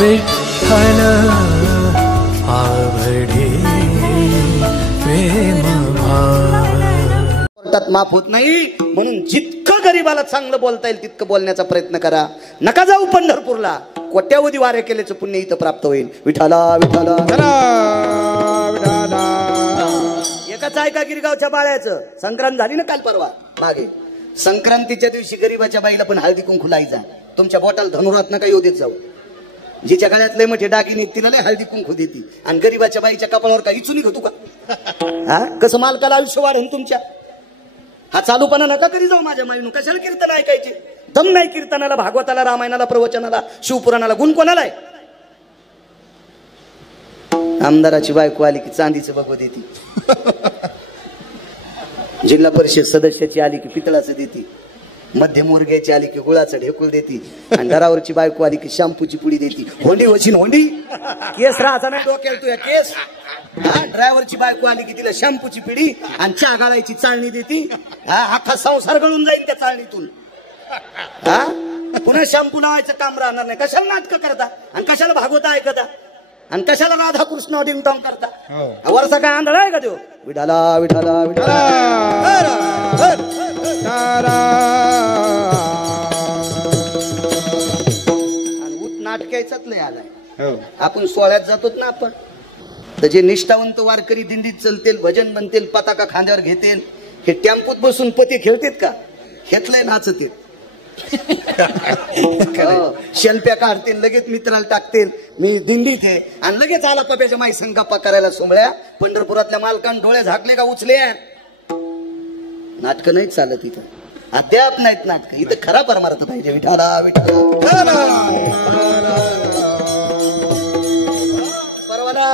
विठ्ठल आवडे प्रेम भाव माफ होत नाही म्हणून जितकं गरीबाला चांगलं बोलता येईल तितकं बोलण्याचा प्रयत्न करा. नका जाऊ पंढरपूरला, कोट्यावधी वारे केल्याचं पुण्य इथं प्राप्त होईल. विठाला विठाला एकाच ऐका गिरगावच्या बाळ्याचं संक्रांत झाली ना काल परवा मागे. संक्रांतीच्या दिवशी गरीबाच्या बाईला पण हळदी कुंकू लायचा. तुमच्या बोटाला धनुरात नका येऊ देत जाऊ. जिच्या गळ्यात लय मोठे दागिने तिला लय हळदी कुंकू देते आणि गरीबाच्या बाईच्या कपाळावर काही इचून घेतो का? हा कसं मालकाला आयुष्य वाढेल तुमच्या. हा चालूपणा नका करी जाऊ माझ्या माईनं. कशाला कीर्तन ऐकायचे? दम नाही कीर्तनाला, भागवताला, रामायणाला, प्रवचनाला, शिवपुराणाला. गुण कोणाला आहे? आमदाराची बायको आली की चांदीचं बघू देती. जिल्हा परिषद सदस्याची आली की पितळाचं देती. मध्यमवर्गीयाची आली की गुळाचं ढेकूळ देती. आणि दरावरची बायको आली की शॅम्पूची पुडी देती. होंडी वशीन होंडी केस राहायचा नाही डोक्याला तुझ्या केस. ड्रायव्हरची बायको आली की तिला शॅम्पूची पिढी आणि चहा घालायची चाळणी देती. अख्खा संसार गळून जाईल त्या चाळणीतून. पुन्हा शॅम्पू लावायचं काम राहणार नाही. कशाला नाटकं करता आणि कशाला भागवता ऐकता आणि कशाला राधा कृष्ण डिंगटॉंग करता? वरचा काय आंधळा आहे का तो? विठाला विठाला विठाला नाटकायचाच नाही आलाय. आपण सोहळ्यात जातोच ना आपण. तर जे निष्ठावंत वारकरी दिंडीत चलतील, भजन म्हणतील, पताका खांद्यावर घेतील, हे टेम्पोत बसून पती खेळतेत का? घेतलंय नाचतील. शेल्प्या काढतील, लगेच मित्राला टाकतील मी दिंडीत आहे आणि लगेच आला पप्याच्या माई संगप्पा करायला सोमळ्या. पंढरपुरातल्या मालकान डोळे झाकले का उचले. नाटक नाही चालत इथं, अद्याप नाहीत नाटक इथं. खरा परमार्थ पाहिजे. विठाला विठाला परवाला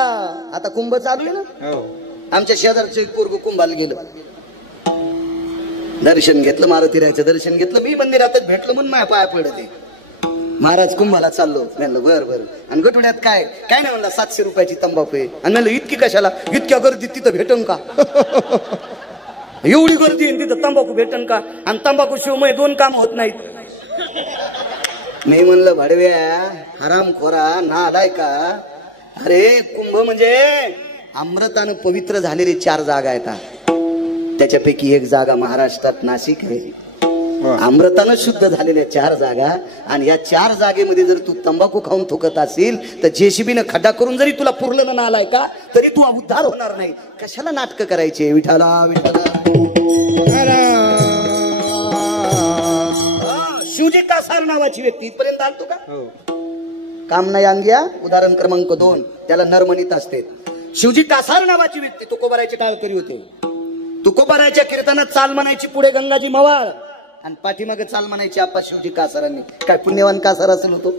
आता कुंभ चालू आहे ना. आमच्या शेजारचं एक पोरग कुंभाला गेलं. दर्शन घेतलं, मारुतीरायचं दर्शन घेतलं. मी मंदिरातच भेटलं म्हणून माझ्या पाया पडले. महाराज कुंभाला चाललो. म्हणलं बर बर. आणि गटुड्यात काय काय नाही म्हणलं 700 रुपयाची तंबाखू आहे. आणि म्हणलं इतकी कशाला? इतक्या गर्दीत तिथं भेटन का? एवढी गर्दी आहे तिथं तंबाखू भेटन का? आणि तंबाखू शिवमय 2 काम होत नाहीत. मी म्हणलं भाडव्या हरामखोरा नालाय का? अरे कुंभ म्हणजे अमृतानं पवित्र झालेली 4 जागा आहेत. त्याच्यापैकी एक जागा महाराष्ट्रात नाशिक आहे. अमृतानं शुद्ध झालेल्या 4 जागा. आणि या 4 जागेमध्ये जर तू तंबाखू खाऊन थुकत असेल तर जेसीबीनं खड्डा करून जरी तुला पुरलं ना आलाय का तरी तू उद्धार होणार नाही. कशाला नाटकं करायचे? विठाला विठाला शिवजी कासार नावाची व्यक्ती इथपर्यंत आणतो का? काम नाही अंग्या. उदाहरण क्रमांक 2 त्याला नर म्हणीत असते. शिवजी कासार नावाची व्यक्ती तुकोबारायचे टाळकरी होते. तुकोबारायच्या कीर्तनात चाल म्हणायची पुढे गंगाजी मवाळ आणि पाठीमागे चाल म्हणायची आप्पा शिवजी कासारांनी. काय पुण्यवान कासार असेल होतो.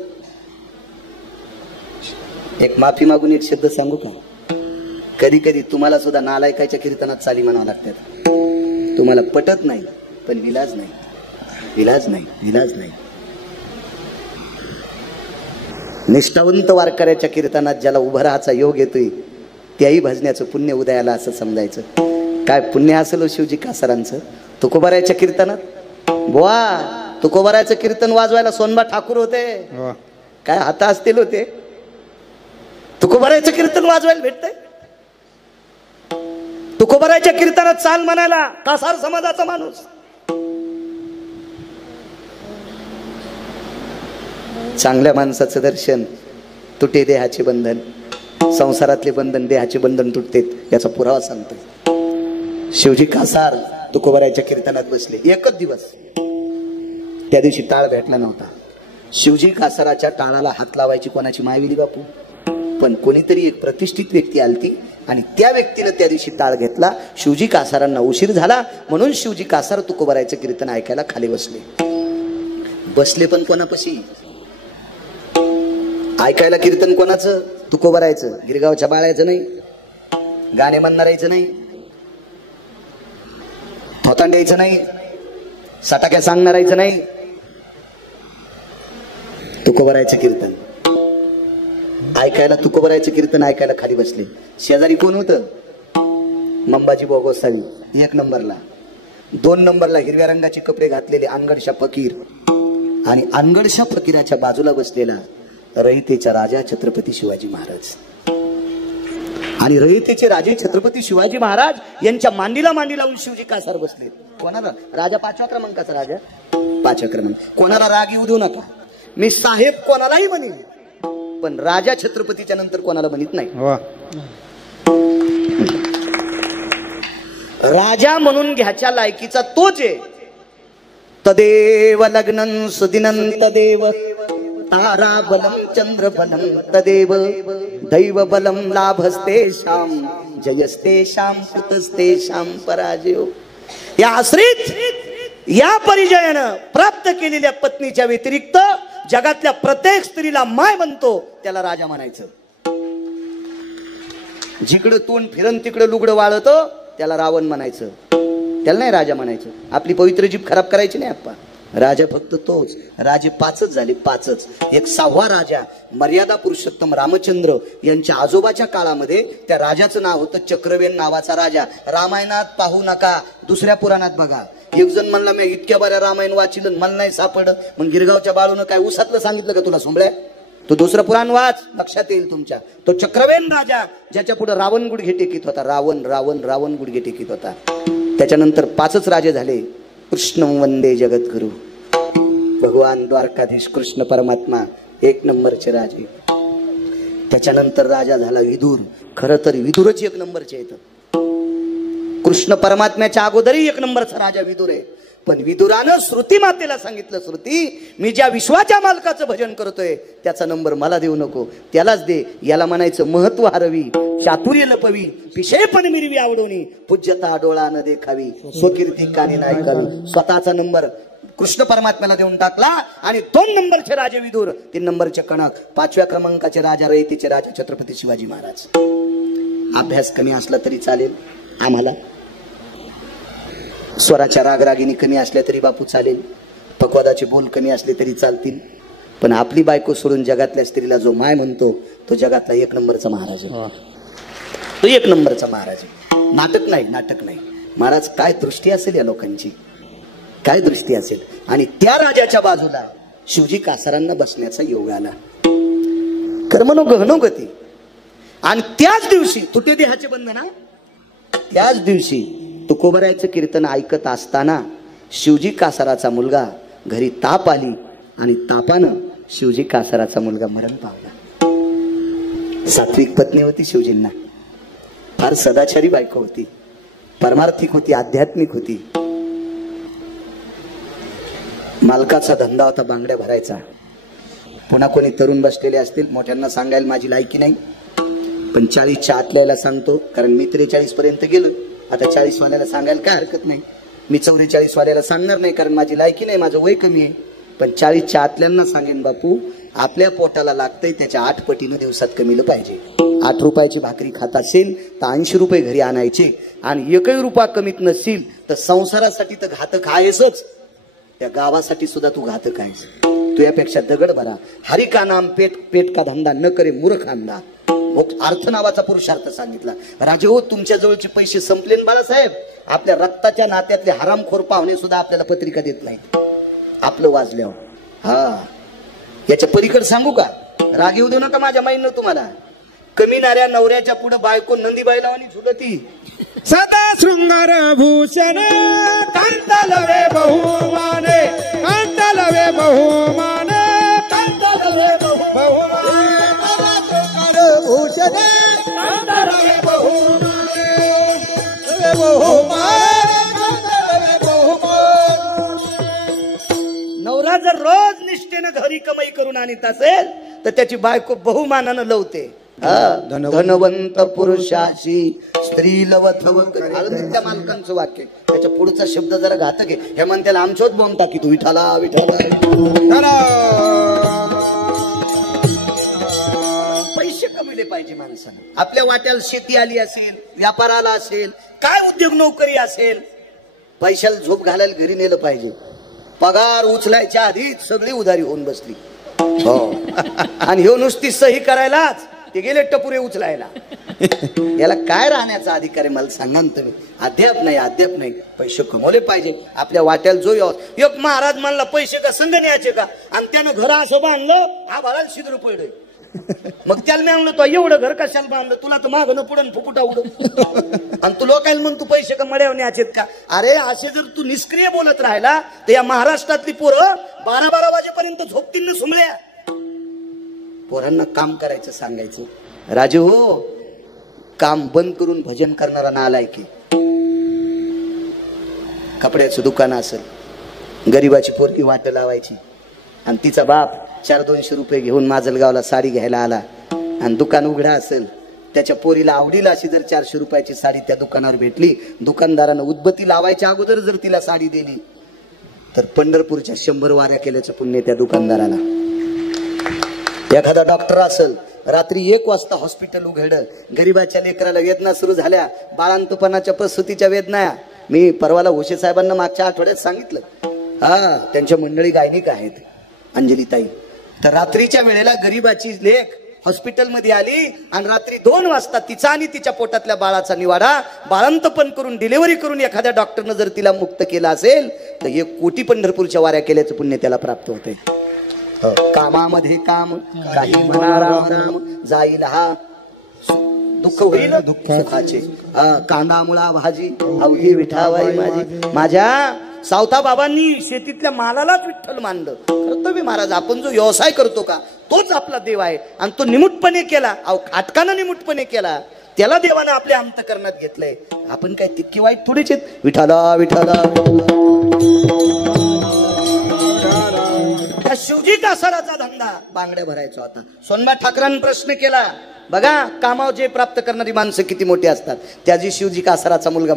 एक माफी मागून एक शब्द सांगू का? कधी कधी तुम्हाला सुद्धा नालायकाच्या कीर्तनात चाली म्हणावं लागतात. तुम्हाला पटत नाही पण विलाज नाही. विलाज नाही. विलाज नाही. निष्ठावंत वारकऱ्याच्या कीर्तनात ज्याला उभं राहायचा योग येतोय त्याही भजण्याचं पुण्य उदयाला असं समजायचं. काय पुण्य असेल हो शिवजी कासारांचं तुकोबारायच्या कीर्तनात. बुवा तुकोबारायचं कीर्तन वाजवायला सोनबा ठाकूर होते. काय हाता असतील होते. तुकोबारायचं कीर्तन वाजवायला भेटतंय. तुकोबारायच्या कीर्तनात चाल म्हणायला कासार समाजाचा माणूस. चांगल्या माणसाचं दर्शन तुटे देहाचे बंधन. संसारातले बंधन देहाचे बंधन तुटते याचा पुरावा सांगतोय. शिवजी कासार तुकोबारायच्या कीर्तनात बसले. एकच दिवस त्या दिवशी टाळ भेटला नव्हता. शिवजी कासाराच्या टाळाला हात लावायची कोणाची मायविली बापू. पण कोणीतरी एक प्रतिष्ठित व्यक्ती आलती आणि त्या व्यक्तीनं त्या दिवशी टाळ घेतला. शिवजी कासारांना उशीर झाला म्हणून शिवजी कासार तुकोबारायचं कीर्तन ऐकायला खाली बसले. बसले पण कोणापाशी? ऐकायला कीर्तन कोणाचं? तुकोबारायचं. गिरगावच्या बाळायचं नाही. गाणे म्हणणारायचं नाही. थोतांड्यायचं नाही. सटाक्या सांगणारायचं नाही. तुकोबारायचं कीर्तन ऐकायला. तुकोबारायचं कीर्तन ऐकायला खाली बसले. शेजारी कोण होतं? मंबाजी गोसावी 1 नंबरला. 2 नंबरला हिरव्या रंगाचे कपडे घातलेले अनगडशा फकीर आणि अनगडशा फकीराच्या बाजूला बसलेला रयतेचा राजा छत्रपती शिवाजी महाराज. आणि रयतेचे राजे छत्रपती शिवाजी महाराज यांच्या मांडीला मांडी लावून शिवजी कासार बसले. कोणाला? राजा 5व्या क्रमांकाचा राजा, 5व्या क्रमांक. कोणाला राग येऊ देऊ नका, मी साहेब कोणालाही म्हणेन, पण राजा छत्रपतीच्या नंतर कोणाला म्हणत नाही. राजा म्हणून घ्याच्या लायकीचा तोच आहे. तदेव लग्नं सुदिनं तदेव तारा बलम चंद्र बलम तदेव दैव बलम लाभस्तेषां जयस्तेषां कृतस्तेषां पराजयो. या आश्रित या परिजयानं प्राप्त केलेल्या पत्नीच्या व्यतिरिक्त जगातल्या प्रत्येक स्त्रीला माय म्हणतो त्याला राजा म्हणायचं. जिकडं तोंड फिरन तिकडं लुगडं वाळत त्याला रावण म्हणायचं, त्याला नाही राजा म्हणायचं. आपली पवित्र जीभ खराब करायची नाही आप्पा. राजा फक्त तोच. राजे 5च झाले, 5च. एक 6वा राजा मर्यादा पुरुषोत्तम रामचंद्र यांच्या आजोबाच्या काळामध्ये त्या राजाचं नाव होतं चक्रवेन नावाचा राजा. रामायणात पाहू नका, दुसऱ्या पुराणात बघा. एक जण म्हणला मी इतक्या बऱ्या रामायण वाचिलं मला नाही सापड. मग गिरगावच्या बाळून काय उसातलं सांगितलं का तुला सोंबळ्या? तो दुसरं पुराण वाच, लक्षात येईल तुमच्या. तो चक्रवेन राजा ज्याच्या पुढे रावण गुडघे टेकीत होता. रावण गुडघे टेकीत होता. त्याच्यानंतर 5च राजे झाले. कृष्ण वंदे जगद्गुरु भगवान द्वारकाधीश कृष्ण परमात्मा 1 नंबरचे राजे. त्याच्यानंतर राजा झाला विदुर. खरं तर विदुरच 1 नंबरचे येतं. कृष्ण परमात्म्याच्या अगोदरही 1 नंबरचा राजा विदुर आहे. पण विदुरानं श्रुती मातेला सांगितलं, श्रुती मी ज्या विश्वाच्या मालकाचं भजन करतोय त्याचा नंबर मला देऊ नको, त्यालाच दे. याला म्हणायचं महत्व हरवी, चातुर्य लपवी, विषयपण मिरवी आवडोनी, पूज्यता डोळा न देखावी, स्वकीर्ती काने नाही ऐकावी. स्वतःचा नंबर कृष्ण परमात्म्याला देऊन टाकला. आणि 2 नंबरचे राजे विदुर, 3 नंबरचे कणक, 5व्या क्रमांकाचे राजा रयतेचे राजा छत्रपती शिवाजी महाराज. अभ्यास कमी असला तरी चालेल आम्हाला, स्वराच्या रागरागिनी कमी असल्या तरी बापू चालेल, पक्वादाचे बोल कमी असले तरी चालतील, पण आपली बायको सोडून जगातल्या स्त्रीला जो माय म्हणतो तो जगातला 1 नंबरचा महाराज आहे. तो 1 नंबरचा महाराज आहे. नाटक नाही. महाराज काय दृष्टी असेल या लोकांची, काय दृष्टी असेल. आणि त्या राजाच्या बाजूला शिवजी कासारांना बसण्याचा योग आला. कर्मनो गहनो गती. आणि त्याच दिवशी तुटे देहाचे बंधना, त्याच दिवशी तुकोबरायचं कीर्तन ऐकत असताना शिवजी कासाराचा मुलगा घरी ताप आली आणि तापानं शिवजी कासाराचा मुलगा मरण पावला. सात्विक पत्नी होती शिवजींना, फार सदाचारी बायको होती, परमार्थिक होती, आध्यात्मिक होती. मालकाचा धंदा होता बांगड्या भरायचा. पुन्हा कोणी तरुण बसलेले असतील, मोठ्यांना सांगायला माझी लायकी नाही, पण 40च्या आतल्याला सांगतो, कारण मी 43 पर्यंत गेलो. आता 40 वाल्याला सांगायला काय हरकत नाही. मी 44 वाल्याला सांगणार नाही, कारण माझी लायकी नाही, माझं वय कमी आहे. पण 40च्या आतल्यांना सांगेन, बापू आपल्या पोटाला लागतंय त्याच्या 8 पटीनं दिवसात कमीलं पाहिजे. 8 रुपयाची भाकरी खात असेल तर 80 रुपये घरी आणायचे. आणि 1 रुपया कमीत नसेल तर संसारासाठी तर घातक आहेसच, त्या गावासाठी सुद्धा तू घातक आहेस. तू यापेक्षा दगड भरा. हरी का नाम पेट का धंदा न करे मूर्ख अंधा. अर्थ नावाचा पुरुषार्थ सांगितला. राजे हो, तुमच्या जवळचे पैसे संपले बाळासाहेब. आपल्या रक्ताच्या नात्यातले हरामखोर पाहुणे सुद्धा आपल्याला पत्रिका देत नाहीत आपलं वाजल्यावर. हा, याच्या पलीकडे सांगू का? राग येऊ देऊ नका माझ्या माईनं तुम्हाला. कमीनाऱ्या नवऱ्याच्या पुढे बायको नंदीबाईला आणि झुलती. सदा शृंगार भूषण कांतलवे बहुमाने, कांतलवे बहुमाने, कांतलवे बहुमाने, भूषण कांतलवे बहुमाने, नवरा जर रोज निष्ठेनं घरी कमाई करून आणत असेल तर त्याची बायको बहुमानानं लवते. धनवंत पुरुषाशी स्त्री लवथव. त्या मालकांचं वाक्य. त्याच्या पुढचा शब्द जरा घातक आहे. हे म्हणत्याला आमचोच बोंब टाकी तू विठाला विठाला. पैसे कमवले पाहिजे माणसाने. आपल्या वाट्याला शेती आली असेल, व्यापार आला असेल, काय उद्योग नोकरी असेल, पैशाला झोप घालायला घरी नेलं पाहिजे. पगार उचलायच्या आधीच सगळी उधारी होऊन बसली. हो. आणि हे नुसती सही करायलाच ते गेले टपुरे उचलायला. याला काय राहण्याचा अधिकार आहे मला सांगा ना तुम्ही. अद्याप नाही. पैसे कमवले पाहिजे आपल्या वाट्याला जो एक महाराज म्हणला पैसे का संघ न्यायचे का, आणि त्यानं घर असं बांधलं हा बाळाला शिद्र पडले. मग त्याला मी म्हणलं तू एवढं घर कशाला बांधलं, तुला तर मागणं पुढं फुकुटा उड, आणि तू लोकायला मग तू पैसे का मड्यावर न्यायचेत का. अरे असे जर तू निष्क्रिय बोलत राहिला तर या महाराष्ट्रातली पोरं 12-12 वाजेपर्यंत झोपतील ना सुमल्या. पोरांना काम करायचं सांगायचं. राजू हो, काम बंद करून भजन करणारा नालाय की. कपड्याचं दुकान असेल, गरीबाची पोरगी वाट लावायची, आणि तिचा बाप 400-200 रुपये घेऊन माजलगावला साडी घ्यायला आला, आणि दुकान उघडा असेल, त्याच्या पोरीला आवडीला अशी जर 400 रुपयाची साडी त्या दुकानावर भेटली, दुकानदारानं उदबत्ती लावायच्या अगोदर जर तिला साडी दिली तर पंढरपूरच्या 100 वाऱ्या केल्याचं पुण्य त्या दुकानदाराला. एखादा डॉक्टर असेल, रात्री 1 वाजता हॉस्पिटल उघडलं, गरीबाच्या लेकराला वेदना सुरू झाल्या, बाळांतपणाच्या प्रसूतीच्या वेदना. मी परवाला होशे साहेबांना मागच्या आठवड्यात सांगितलं, हा त्यांच्या मंडळी गायनिक आहेत अंजलीताई. तर रात्रीच्या वेळेला गरीबाची लेक हॉस्पिटलमध्ये आली, आणि रात्री 2 वाजता तिचा आणि तिच्या पोटातल्या बाळाचा निवाडा बाळांतपण करून डिलिव्हरी करून एखाद्या डॉक्टरनं जर तिला मुक्त केला असेल तर 1 कोटी पंढरपूरच्या वाऱ्या केल्याचं पुण्य त्याला प्राप्त होते. कामामध्ये काम काही म्हणा राम राम, जाईल हा दुःख होईल सुखाचे, कांदा मुळा भाजी अवघी विठाबाई माझी. माझ्या सावता बाबांनी शेतीतल्या मालालाच विठ्ठल मानलं. कर्तव्य महाराज, आपण जो व्यवसाय करतो का तोच आपला देव आहे, आणि तो निमुटपणे केला, खाटकानं निमुटपणे केला, त्याला देवानं आपल्या अंतकरणात घेतलंय. आपण काय तितकी वाईट थोडीच आहेत. विठाला विठाला शिवजी कासाराचा धंदा बांगड्या भरायचा होता. सोनबा ठाकरांनी प्रश्न केला, बघा कामावर जे प्राप्त करणारी माणसं किती मोठी असतात. त्याची शिवजी कासाराचा मुलगा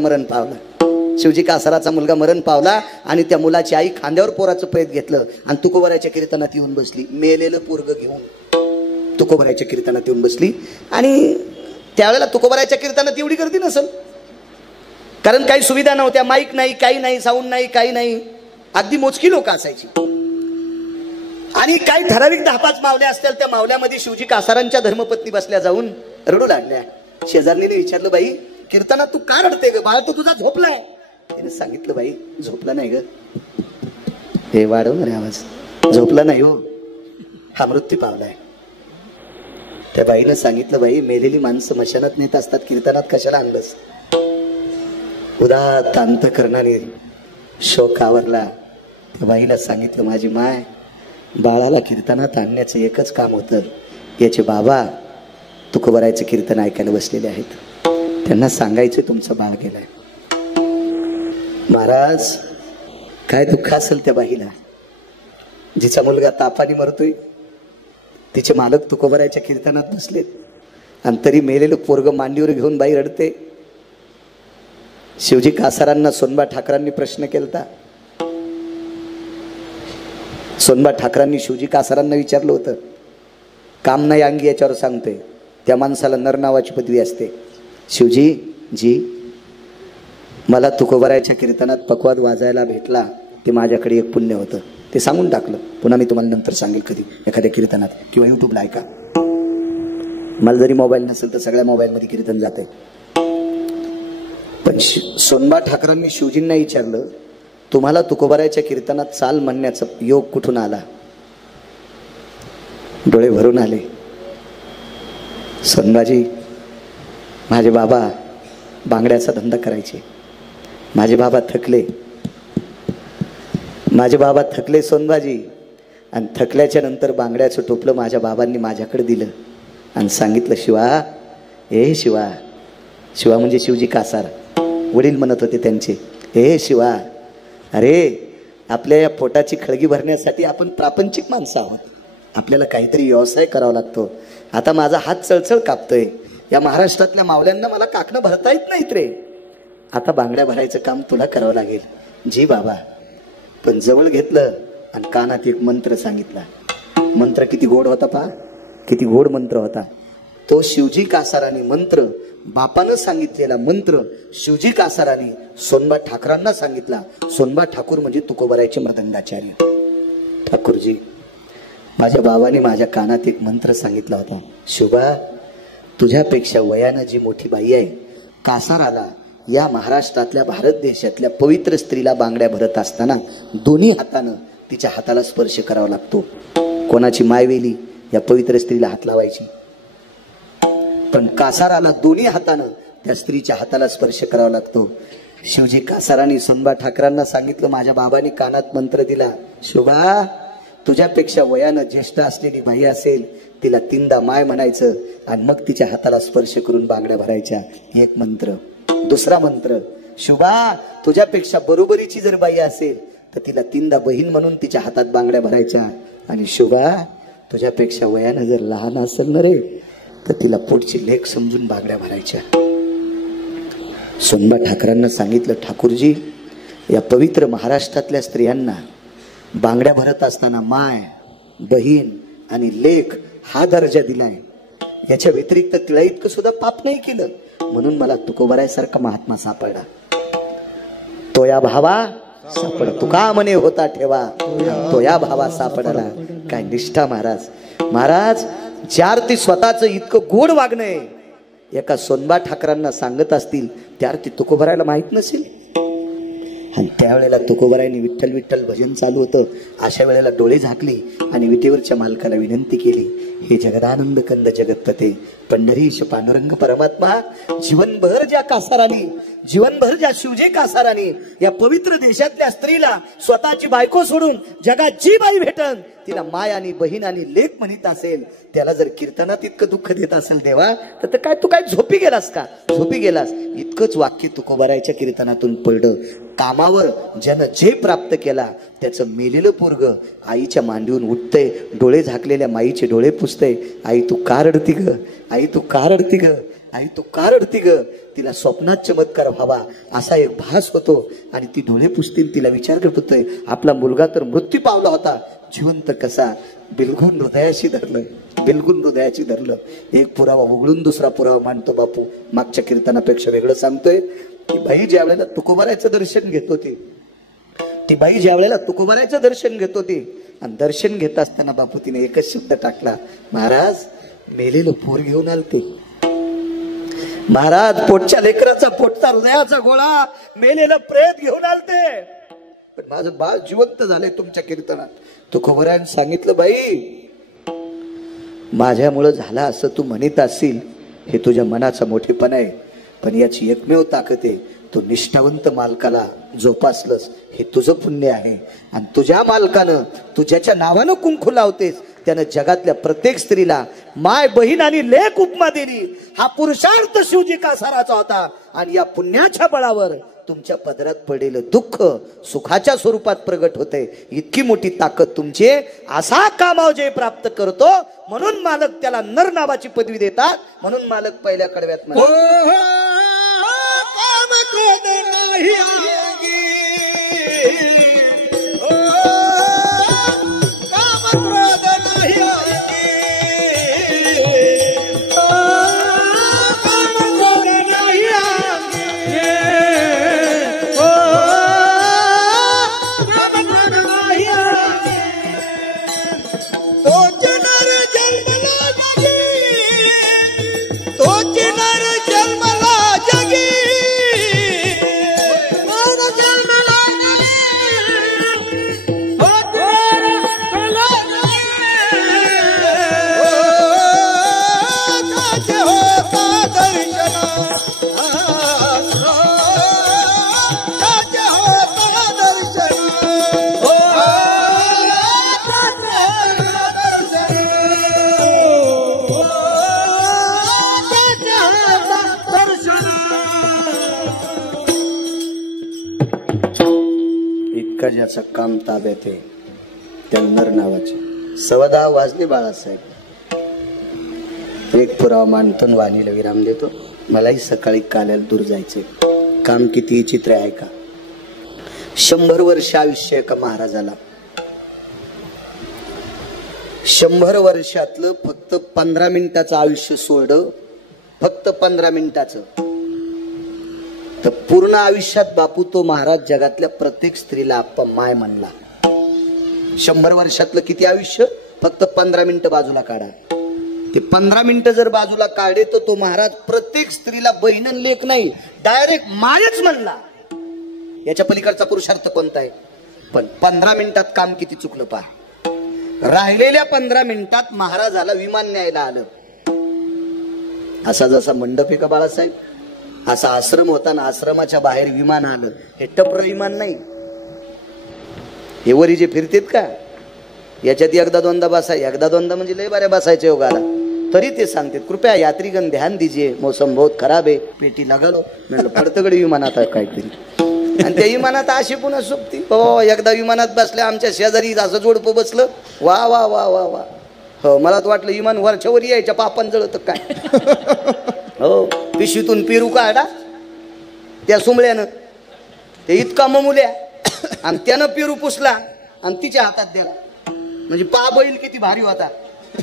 मरण पावला, आणि त्या मुलाची आई खांद्यावर पोराचं प्रेत घेतलं आणि तुकोबराच्या कीर्तनात येऊन बसली. मेलेलं पोरग घेऊन तुकोबराच्या कीर्तनात येऊन बसली. आणि त्यावेळेला तुकोबराच्या कीर्तनात एवढी गर्दी नसेल, कारण काही सुविधा नव्हत्या, माईक नाही, काही नाही, साऊंड नाही, काही नाही, अगदी मोजकी लोक असायची. आणि काही ठराविक 10-5 मावल्या असतील, त्या मावल्यामध्ये शिवजी कासारांच्या धर्मपत्नी बसल्या जाऊन रडू लागल्या. शेजारणीने विचारलं, बाई कीर्तनात तू का रडते ग, बाळ तो तुझा झोपलाय. तिने सांगितलं, बाई झोपला नाही ग, हे वाढव रे आवाज, झोपला नाही हो, हा मृत्यू पावलाय. त्या बाईनं सांगितलं, बाई मेलेली माणसं मशानात नेत असतात, कीर्तनात कशाला आणलंस. उदात्त अंतकरणाने शोक आवरला. त्या बाईला सांगितलं, माझी माय, बाळाला कीर्तनात आणण्याचं एकच काम होतं. याचे बाबा तुकोबरायचं कीर्तन ऐकायला बसलेले आहेत, त्यांना सांगायचं तुमचं बाळ गेलाय. महाराज, काय दुःख असेल त्या बाईला, जिचा मुलगा तापाने मरतोय, तिचे मालक तुकोबरायच्या कीर्तनात बसलेत, आणि तरी मेलेलं पोरग मांडीवर घेऊन बाई रडते. शिवजी कासारांना सोनबा ठाकरांनी प्रश्न केलता. सोनबा ठाकरांनी शिवजी कासारांना विचारलं होतं, काम नाही अंगी याच्यावर सांगतोय, त्या माणसाला नर नावाची पदवी असते. शिवजी जी, मला तुकोबरायच्या कीर्तनात पकवाद वाजायला भेटला, ते माझ्याकडे एक पुण्य होतं, ते सांगून टाकलं. पुन्हा मी तुम्हाला नंतर सांगेल कधी एखाद्या कीर्तनात किंवा युट्यूबला ऐका. मला जरी मोबाईल नसेल तर सगळ्या मोबाईलमध्ये कीर्तन जाते. पण सोनबा ठाकरांनी शिवजींना विचारलं, तुम्हाला तुकोबरायच्या कीर्तनात चाल म्हणण्याचा योग कुठून आला. डोळे भरून आले. सोनबाजी, माझे बाबा बांगड्याचा धंदा करायचे, माझे बाबा थकले सोनबाजी, आणि थकल्याच्या नंतर बांगड्याचं टोपलं माझ्या बाबांनी माझ्याकडे दिलं आणि सांगितलं, शिवा, ए शिवा. शिवा म्हणजे शिवजी कासार, वडील म्हणत होते त्यांचे, ए शिवा, अरे आपल्या या पोटाची खळगी भरण्यासाठी आपण प्रापंचिक माणसं आहोत, आपल्याला काहीतरी व्यवसाय करावा लागतो. आता माझा हात चळचळ कापतोय, या महाराष्ट्रातल्या मावल्यांना मला काकणं भरता येत नाहीत रे, आता बांगड्या भरायचं काम तुला करावं लागेल. जी बाबा. पण जवळ घेतलं आणि कानात एक मंत्र सांगितला. मंत्र किती गोड होता पहा, किती गोड मंत्र होता तो. शिवजी कासारांनी मंत्र, बापानं सांगितलेला मंत्र शिवजी कासारांनी सोनबा ठाकरांना सांगितला. सोनबा ठाकूर म्हणजे तुकोबरायचे मृदंगाचार्य. ठाकूरजी, माझ्या बाबाने माझ्या कानात एक मंत्र सांगितला होता, शिवबा, तुझ्यापेक्षा वयानं जी मोठी बाई आहे, कासाराला या महाराष्ट्रातल्या भारत देशातल्या पवित्र स्त्रीला बांगड्या भरत असताना दोन्ही हातानं तिच्या हाताला स्पर्श करावा लागतो. कोणाची मायवेली या पवित्र स्त्रीला हात लावायची, पण कासाराला दोन्ही हातानं त्या स्त्रीच्या हाताला स्पर्श करावा लागतो. शिवजी कासाराने सोनबा ठाकरांना सांगितलं, माझ्या बाबांनी कानात मंत्र दिला, शोभा तुझ्यापेक्षा वयानं ज्येष्ठ असलेली बाई असेल तिला 3दा माय म्हणायचं आणि मग तिच्या हाताला स्पर्श करून बांगड्या भरायच्या. एक मंत्र. दुसरा मंत्र, शुभा तुझ्यापेक्षा बरोबरीची जर बाई असेल तर तिला 3दा बहीण म्हणून तिच्या हातात बांगड्या भरायच्या. आणि शुभा तुझ्यापेक्षा वयानं जर लहान असेल ना रे तर तिला पोटची लेक समजून बांगड्या भरायच्या. सोनबा ठाकरांना सांगितलं, ठाकूरजी या पवित्र महाराष्ट्रातल्या स्त्रियांना बांगड्या भरत असताना माय, बहीण आणि लेक हा दर्जा दिलाय. याच्या व्यतिरिक्त तिला इतकं सुद्धा पाप नाही केलं, म्हणून मला तुकोबारायसारखा महात्मा सापडला. तो या भावा सापड तुका म्हणे होता ठेवा, तो या भावा सापडला. काय निष्ठा महाराज. महाराज ज्यार ती स्वतःच इतकं गोड वागणं एका सोनबा ठाकरांना सांगत असतील त्यार ती तुकोबारायला माहित नसेल. आणि त्यावेळेला तुकोबारायने विठ्ठल विठ्ठल भजन चालू होतं. अशा वेळेला डोळे झाकले आणि विटेवरच्या मालकाला विनंती केली, हे जगदानंद कंद जगतपते पंढरीश पांडुरंग परमात्मा, जीवनभर ज्या कासाराने, जीवनभर ज्या शिवजी कासाराने या पवित्र देशातल्या स्त्रीला स्वतःची बायको सोडून जगात जी बाई भेटन तिला माय आणि बहीण आणि लेक म्हणत असेल, त्याला जर कीर्तनात इतकं दुःख देत असेल देवा, तर काय तू काय झोपी गेलास का? झोपी गेलास. इतकंच वाक्य तुकोबारायच्या कीर्तनातून पडलं. कामावर ज्यानं जे प्राप्त केला त्याचं मेलेलं पोरग आईच्या मांडीवरून उठतंय, डोळे झाकलेल्या माईचे डोळे पुसतंय. आई तू का रडती ग? आई तू का रडती ग? आई तू का रडती ग? तिला स्वप्नात चमत्कार व्हावा असा एक भास होतो आणि ती डोळे पुसतील. तिला विचार करत होतोय, आपला मुलगा तर मृत्यू पावला होता, जिवंत कसा? बिलगुन हृदयाशी धरलं, बिलगुन हृदयाशी धरलं. एक पुरावा उघडून दुसरा पुरावा मांडतो बापू. मागच्या कीर्तनापेक्षा वेगळं सांगतोय. ती बाई ज्या वेळेला तुकोबारायचं दर्शन घेत होती, ती बाई ज्या वेळेला तुकोबारायचं दर्शन घेत होती आणि दर्शन घेत असताना बापू तिने एकच शब्द टाकला, महाराज मेलेलं पोर घेऊन आलते. महाराज पोटच्या लेकराचा, पोटचा हृदयाचा गोळा, मेलेलं प्रेत घेऊन आलते, पण माझं बाळ जिवंत झालंय तुमच्या कीर्तनात. तुकोबारायने सांगितलं, बाई माझ्यामुळं झाला असं तू म्हणत असशील हे तुझ्या मनाचा मोठेपणा आहे, पण याची एकमेव ताकद आहे, तू निष्ठावंत मालकाला जोपासलंस हे तुझं पुण्य आहे. आणि तुझ्या मालकानं तू ज्याच्या नावानं कुंकू लावतेस त्यानं जगातल्या प्रत्येक स्त्रीला माय, बहीण आणि लेक उपमा दिली. हा पुरुषार्थ शिवजी कासाराचा होता. आणि या पुण्याच्या बळावर तुमच्या पदरात पडलेलं दुःख सुखाच्या स्वरूपात प्रगट होते. इतकी मोठी ताकद तुमची. असा कामाव जे प्राप्त करतो म्हणून मालक त्याला नर नावाची पदवी देतात. म्हणून मालक पहिल्या कडव्यात ज्याचं काम ताब्यात आहे त्या नर नावाचे. 10:15 वाजले बाळासाहेब. एक पुरावा मांडतो वाणीला विराम देतो. मलाही सकाळी काल्याला दूर जायचे. काम किती चित्र आहे का. 100 वर्ष आयुष्य एका महाराजाला. 100 वर्षातलं फक्त 15 मिनिटाचं आयुष्य सोडलं, फक्त 15 मिनिटाचं, तर पूर्ण आयुष्यात बापू तो महाराज जगातल्या प्रत्येक स्त्रीला आप्पा माय म्हणला. 100 वर्षातलं किती आयुष्य? फक्त 15 मिनिटं बाजूला काढा. ते 15 मिनिटं जर बाजूला काढले तर तो महाराज प्रत्येक स्त्रीला बहीण लेख नाही, डायरेक्ट मायच म्हणला. याच्या पलीकडचा पुरुषार्थ कोणता आहे? पण 15 मिनिटात काम किती चुकलं पहा. राहिलेल्या 15 मिनिटात महाराजाला विमान न्यायला आलं. असा जसा मंडप आहे का बाळासाहेब, असा आश्रम होता ना, आश्रमाच्या बाहेर विमान आलं. हे टपर विमान नाही, हे वरी जे फिरतेत का, याच्यात एकदा दोनदा बसाय, एकदा दोनदा म्हणजे लय बाऱ्या बसायचे योगाला. तरी ते सांगते कृपया यात्रीगण ध्यान दीजिए, मौसम बहुत खराब आहे, पेटी लगाडो. म्हणलं पडतगड विमानात काहीतरी. आणि त्या विमानात अशी पुन्हा सुप्ती. हो, एकदा विमानात बसल्या, आमच्या शेजारी असं जोडपं बसलं. वा वा वा वा वा. हो, मला तर वाटलं विमान वरच्या वर यायच्या पापान जळत काय. हो, पिशवीतून पेरू काढा त्या सुमळ्यानं, ते इतका ममुल्या, आणि त्यानं पेरू पुसला आणि तिच्या हातात दिला. म्हणजे पा बैल किती भारी होता,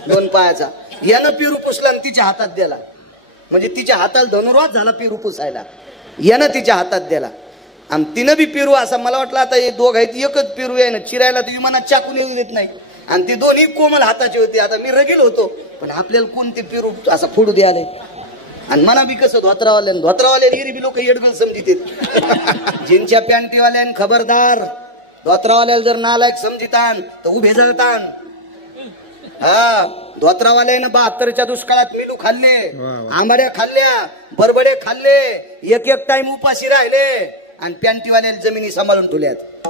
2 पायाचा. यानं पेरू पुसला आणि तिच्या हातात दिला. म्हणजे तिच्या हाताला धनुर्वात झाला पेरू पुसायला. यानं तिच्या हातात दिला आणि तिनं बी पेरू असा. मला वाटलं आता हे दोघ आहेत, एकच पेरू आहे ना, चिरायला तर विमानात चाकून येऊ देत नाही. आणि ते दोन्ही कोमल हाताचे होते. आता मी रगील होतो, पण आपल्याला कोणते पेरू असा फोडू द्यायला. आणि मला बी कसं धोत्रावाले बी लोक येडगळ समजित. जिनच्या पॅन्टीवाल्यान खबरदार, धोत्रावाल्याला जर नालायक समजितान तर उभे जळतान. हा, धोत्रावाल्यानं 72च्या दुष्काळात मिलू खाल्ले, आंबाड्या खाल्ल्या, बरबडे खाल्ले, एक टाइम उपाशी राहिले, आणि पॅन्टीवाल्याला जमिनी सांभाळून ठेवल्यात.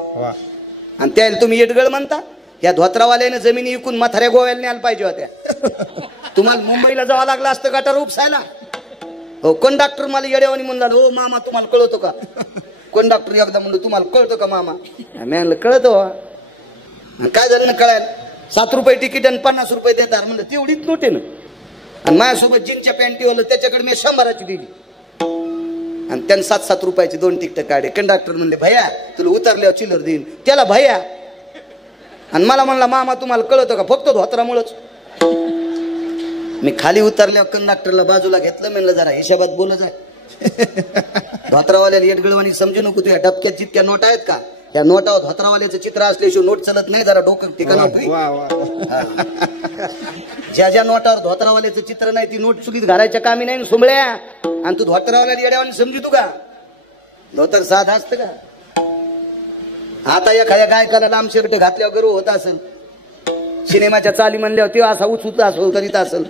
आणि त्याला तुम्ही येडगळ म्हणता. या धोत्रावाल्यानं जमिनी विकून म्हाताऱ्या गोव्याला न्यायला पाहिजे होत्या. तुम्हाला मुंबईला जावं लागलं असतं गटार उपसायला. हो, कंडक्टर मला येड्यावानी म्हणला, हो मामा तुम्हाला कळतो का? कंडक्टर एकदा म्हणलं, तुम्हाला कळतं का मामा? मी म्हणलं कळतो. काय झालं ना कळायला? 7 रुपये तिकीट आणि 50 रुपये देतात. म्हणलं तेवढीच नोट आहे ना. आणि माझ्यासोबत जीनच्या पॅन्टीवालं, त्याच्याकडे मी 100ची दिली आणि त्यानं 7-7 रुपयाची 2 तिकीट काढे. कंडक्टर म्हणले, भैया तुला उतरल्यावर चिल्लर देईन. त्याला भैया, आणि मला म्हणला मामा तुम्हाला कळतं का? फक्त धोत्रामुळेच. मी खाली उतरल्यावर कंडक्टरला बाजूला घेतलं, म्हणलं जरा हिशोबात बोलत आहे. धोत्रावाल्याला येडगळवाणी समजू नको. तुझ्या डबक्यात जितक्या नोट आहेत का, या नोटावर धोत्रावाल्याचं चित्र असल्याशिवाय नोट चलत नाही. जरा डोकं ठिकाण. ज्या ज्या नोटावर धोत्रावाल्याचं चित्र नाही ती नोट चुकीत घालायच्या कामी नाही सुमळ्या. आणि तू धोत्रावाल्याला येड्यावानी समजू का? धोतर साधा असतं का? आता एखाद्या गायकाला लांब शर्ट घातल्यावर गर्व होत असेल, सिनेमाच्या चाली म्हणल्यावर ते असा उचूत असो करीत असेल.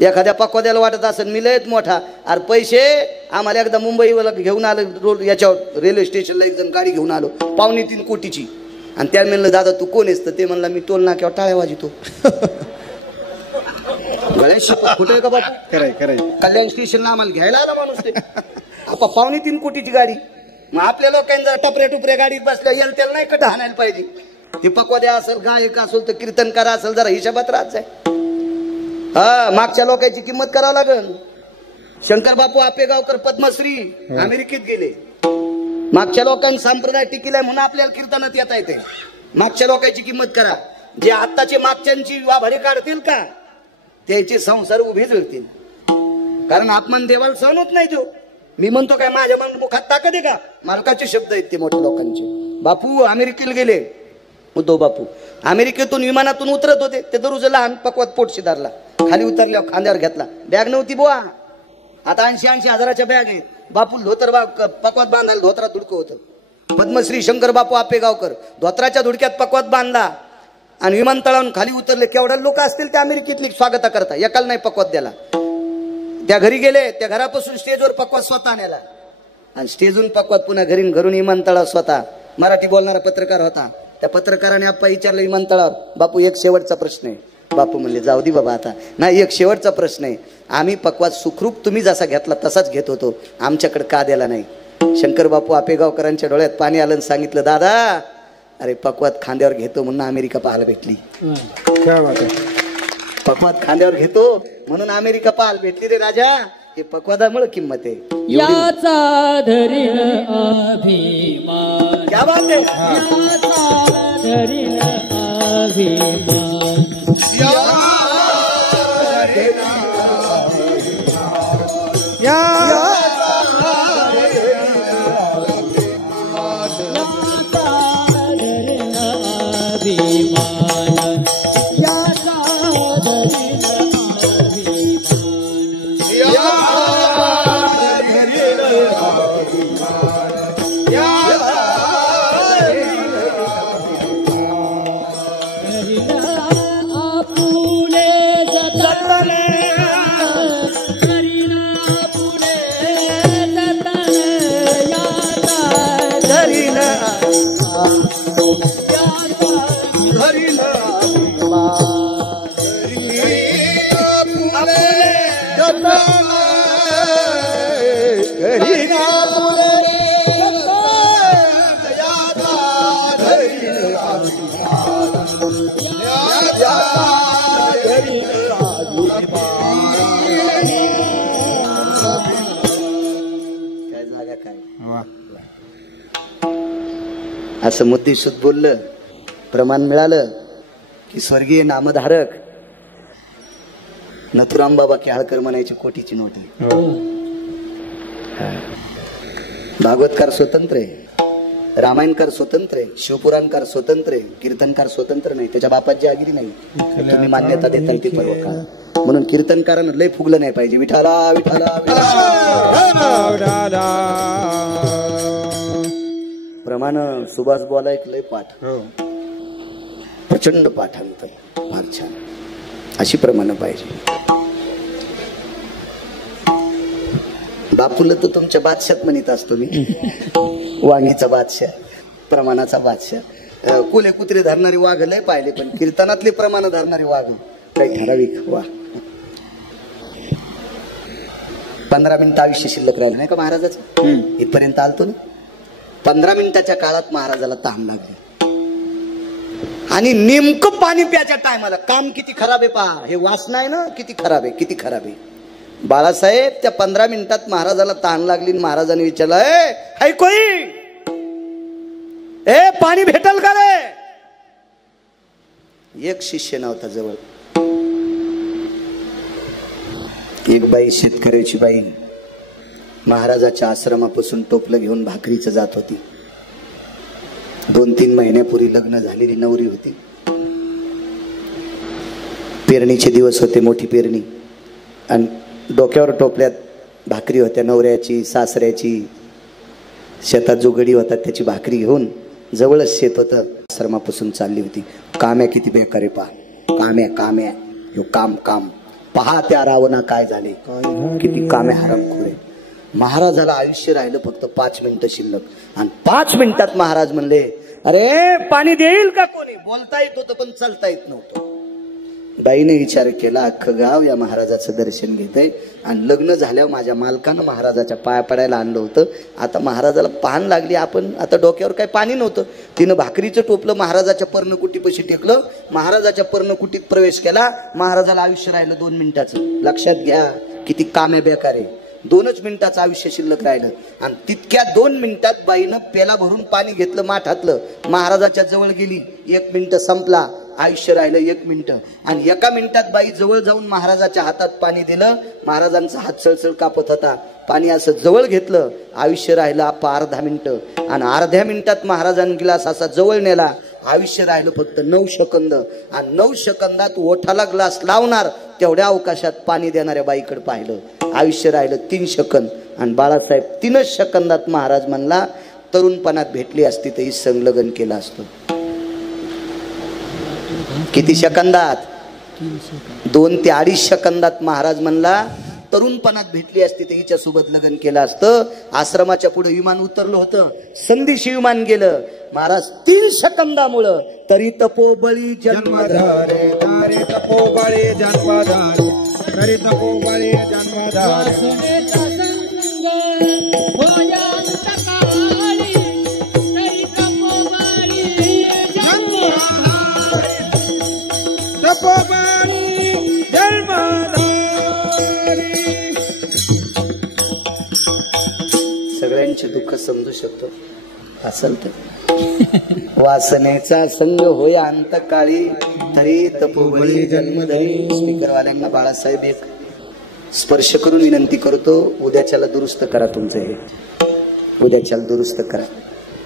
एखाद्या पक्वाद्याला वाटत असेल मी लयच मोठा. अरे पैसे आम्हाला एकदा मुंबईला घेऊन आलं, याच्यावर रेल्वे स्टेशनला एक जण गाडी घेऊन आलो 2.25 कोटीची. आणि त्या म्हणलं दादा तू कोण आहेस? तर ते म्हणला मी टोल नाक्यावर टाळ्या वाजतो. गळ्याशी कुठे का बापू? खरंय. कल्याण स्टेशनला आम्हाला घ्यायला आला माणूस. ते आपण 2.25 कोटीची गाडी. मग आपल्या लोकांना टपऱ्या गाडीत बसल्या याला त्याला नाही कट हाणायला पाहिजे. ते पक्वाद्या असेल, गायक असेल, तर कीर्तनकार असेल, जरा हिशोबात राहत आहे. हा, मागच्या लोकांची किंमत करावं लागेल. शंकर बापू आपेगावकर पद्मश्री अमेरिकेत गेले. मागच्या लोकांनी संप्रदाय टिकिलाय म्हणून आपल्याला कीर्तनात येता येते. मागच्या लोकांची किंमत करा. जे आत्ताचे मागच्यांची वाभारी काढतील का त्याचे संसार उभे जळतील. कारण अपमान देवाला सहन होत नाही. तो मी म्हणतो काय माझ्या मुखात ताकद आहे का? मालकाचे शब्द आहेत ते मोठ्या लोकांचे. बापू अमेरिकेला गेले. उद्धव बापू अमेरिकेतून विमानातून उतरत होते. ते दररोज लहान पकवात पोट शिदारला. खाली उतरल्यावर खांद्यावर घेतला. बॅग नव्हती बुवा. आता 80-80 हजाराच्या बॅग आहेत. बापू धोतर पकवात बांधायला धोत्रा धुडकं होतं. पद्मश्री शंकर बापू आपेगावकर धोत्राच्या धुडक्यात पकवात बांधला आणि विमानतळावरून खाली उतरले. केवढे लोक असतील त्या अमेरिकेतली स्वागत करता. एकाला नाही पकवात द्याला. त्या घरी गेले. त्या घरापासून स्टेजवर पकवात स्वतः नेला आणि स्टेजून पकवात पुन्हा घरून विमानतळावर स्वतः. मराठी बोलणारा पत्रकार होता. त्या पत्रकाराने आप्पा विचारलं विमानतळावर, बापू एक शेवटचा प्रश्न आहे. बापू म्हणले जाऊ दे बाबा आता. नाही, एक शेवटचा प्रश्न आहे. आम्ही पकवात सुखरूप तुम्ही जसा घेतला तसाच घेत होतो, आमच्याकडे का दिला नाही? शंकर बापू आपेगावकरांच्या डोळ्यात पाणी आलं आणि सांगितलं, दादा अरे पकवात खांद्यावर घेतो म्हणून अमेरिका पाहायला भेटली. पकवात खांद्यावर घेतो म्हणून अमेरिका पाहायला भेटली रे राजा. हे पकवादामुळे किंमत आहे. याचा धरीन अभिमान. क्या बात आहे. याचा धरीन अभिमान. या काय जागा काय असं मुद्देसूद बोललं, प्रमाण मिळालं की स्वर्गीय नामधारक नथुराम बाबा केळकर म्हणायची कोटीची नोट आहे. भागवतकार स्वतंत्र आहे, रामायणकार स्वतंत्र आहे, शिवपुराणकार स्वतंत्र आहे, कीर्तनकार स्वतंत्र नाही, त्याच्या बापात जहागिरी नाही. तुम्ही मान्यता देताय ते पर्व का? म्हणून कीर्तनकारांना लय फुगलं नाही पाहिजे. विठाला विठाला प्रमाण सुभाष बोला एक लय पाठ, प्रचंड पाठांतर, फार छान, अशी प्रमाण पाहिजे. बापूला तर तुमच्या बादशात म्हणत असतो मी, वांगीचा बादशाह, प्रमाणाचा बादशाह. कुले कुत्रे धरणारी वाघ लय पाहिले, पण कीर्तनातले प्रमाण धरणारे वाघ काही ठराविक. वा 15 मिनिटं आयुष्य शिल्लक राहिलं नाही का महाराजाचं? इथपर्यंत आलतो ना. 15 मिनिटाच्या काळात महाराजाला तहान लागली आणि नेमकं पाणी प्याच्या टायमाला काम किती खराब आहे पहा. हे वासना आहे ना, किती खराब आहे, किती खराब आहे. बाळासाहेब त्या 15 मिनिटात महाराजाला तहान लागली, महाराजांनी विचारलं, हाय कोई, ए पाणी भेटल का रे? एक शिष्य नव्हता जवळ. एक बाई, शेतकऱ्याची बाई, महाराजाच्या आश्रमापासून टोपलं घेऊन भाकरीचं जात होती. 2-3 महिन्यापूर्वी लग्न झालेली नवरी होती. पेरणीचे दिवस होते, मोठी पेरणी, आणि डोक्यावर टोपल्यात भाकरी होत्या नवऱ्याची, सासऱ्याची. शेतात जो गडी होता त्याची भाकरी घेऊन, जवळच शेत होतं, आश्रमापासून चालली होती. काम्या किती बेकार आहे पहा, काम्या काम्या, ह्यो काम काम पहा. त्या रावणा काय झाले, किती काम्या हरामखोर आहे. महाराजाला आयुष्य राहिलं फक्त 5 मिनिटं शिल्लक, आणि 5 मिनिटात महाराज म्हणले, अरे पाणी देईल का कोणी? बोलता येत होतं पण चालता येत नव्हतं. बाईने विचार केला, अख्खं गाव या महाराजाचं दर्शन घेतंय, आणि लग्न झाल्यावर माझ्या मालकानं महाराजाच्या पाया पडायला आणलं होतं. आता महाराजाला पाहण लागली, आपण आता डोक्यावर काही पाणी नव्हतं. तिनं भाकरीचं टोपलं महाराजाच्या पर्णकुटीपाशी टेकलं, महाराजाच्या पर्णकुटीत प्रवेश केला. महाराजाला आयुष्य राहिलं 2 मिनिटाचं. लक्षात घ्या किती काम्या बेकार आहे. 2च मिनिटाचं आयुष्य शिल्लक राहिलं, आणि तितक्या 2 मिनिटात बाईनं पेला भरून पाणी घेतलं माठातलं, महाराजाच्या जवळ गेली. 1 मिनिट संपला, आयुष्य राहिलं 1 मिनिट, आणि 1 मिनिटात बाई जवळ जाऊन महाराजाच्या हातात पाणी दिलं. महाराजांचा हात सळसळ कापत होता. पाणी असं जवळ घेतलं, आयुष्य राहिलं अर्धा मिनिट, आणि अर्ध्या मिनिटात महाराजांनी ग्लास असा जवळ नेला. आयुष्य राहिलं फक्त 9 सेकंद, आणि 9 सेकंदात ओठाला ग्लास लावणार तेवढ्या अवकाशात पाणी देणाऱ्या बाईकडे पाहिलं. आयुष्य राहिलं 3 सेकंद, आणि बाळासाहेब 3च सेकंदात महाराज म्हणला, तरुणपणात भेटली असती तर ही संलग्न केलं असतं. किती सेकंदात? 2 ते 2.5 सेकंदात महाराज म्हणला, तरुणपणात भेटली असती तर हिच्या सोबत लग्न केलं असतं. आश्रमाच्या पुढे विमान उतरलं होतं, संदेशी विमान गेलं. महाराज 3 सेकंदामुळं तरी तपोबळी जन्मधारे, तारे तपोबळी जन्मधारे, तरी तपोबळी जन्मधारे. तपोबळी जन्मधारे. सगळ्यांचे दुःख समजू शकतो असेल तर. वासनेचा संग होय अंतकाळी, तरी तपोबळी जन्मधरी. स्पीकरवाल्यांना बाळासाहेब एक स्पर्श करून विनंती करतो, उद्याच्याला दुरुस्त करा तुमचं हे, उद्याच्याला दुरुस्त करा.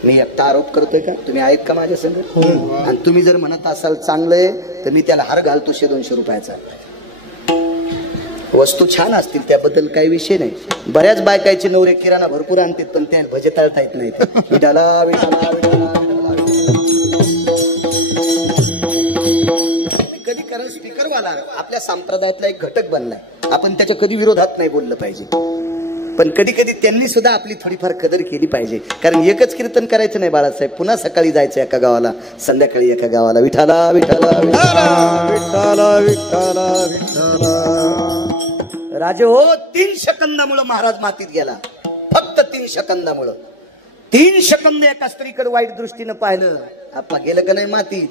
मी एकटा आरोप करतोय का? तुम्ही आहेत का माझ्या संग? आणि तुम्ही जर म्हणत असाल चांगलंय तर मी त्याला हार घालतो 100-200 रुपयाचा. वस्तू छान असतील त्याबद्दल काही विषय नाही. बऱ्याच बायकायचे नवरे किराणा भरपूर आणतात, पण त्या भजे तळता येत नाही. विठाला विठाला विठाला. कधी कारण स्पीकरवाला आपल्या संप्रदायातला एक घटक बनलाय, आपण त्याच्या कधी विरोधात नाही बोललं पाहिजे, पण कधी कधी त्यांनी सुद्धा आपली थोडीफार कदर केली पाहिजे. कारण एकच कीर्तन करायचं नाही बाळासाहेब, पुन्हा सकाळी जायचं एका गावाला, संध्याकाळी एका गावाला. विठाला विठाला विठाला विठाला विठाला विठाला. राजे हो 3 सेकंदामुळे महाराज मातीत गेला. फक्त 3 सेकंदामुळे. 3 सेकंद एका स्त्रीकडे वाईट दृष्टीनं पाहिलं, आपा गेलं का नाही मातीत.